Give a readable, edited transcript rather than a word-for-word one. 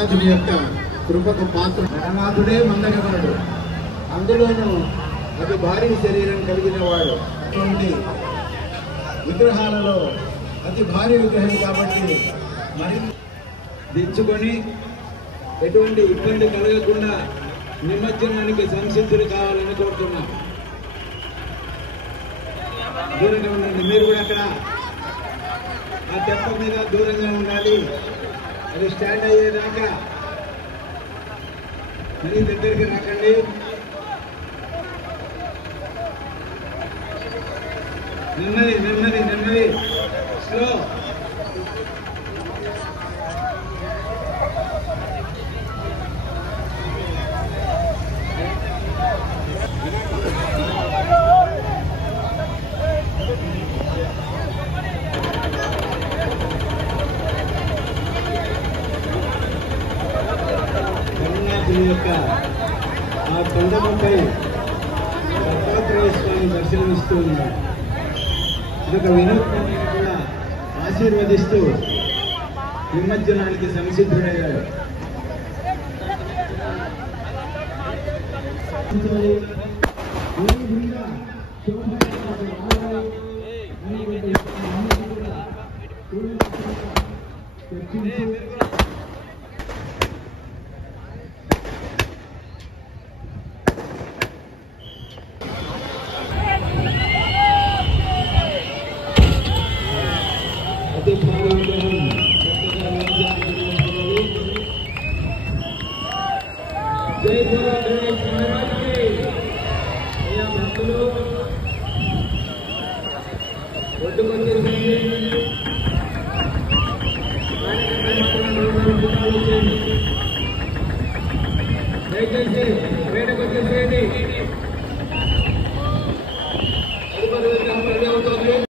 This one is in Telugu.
గణనాథుని యొక్క కృపకు పాత్ర. గణనాథుడే మందగమనుడు, అందులోనూ అతి భారీ శరీరం కలిగిన వాడు. విగ్రహాలలో అతి భారీ విగ్రహం కాబట్టి మరి దించుకొని ఎటువంటి ఇబ్బంది కలగకుండా నిమజ్జనానికి సంసిద్ధులు కావాలని కోరుతున్నాం. దూరంగా ఉండండి, మీరు కూడా అక్కడ ఆ తెప్ప మీద దూరంగా ఉండాలి. అది స్టాండ్ అయ్యేదాకా మరీ దగ్గరికి రాకండి. నెమ్మది నెమ్మది నెమ్మది, స్లో. గణనాథుని యొక్క ఆ కొండపై దత్తాత్రేయ స్వామి దర్శనమిస్తూ ఉన్నారు. ఇదొక వినూత్నమైన కూడా ఆశీర్వదిస్తూ నిమజ్జనానికి సంసిద్ధుడయ్యాడు. దయచేసి వేటకు వచ్చేసేయండి.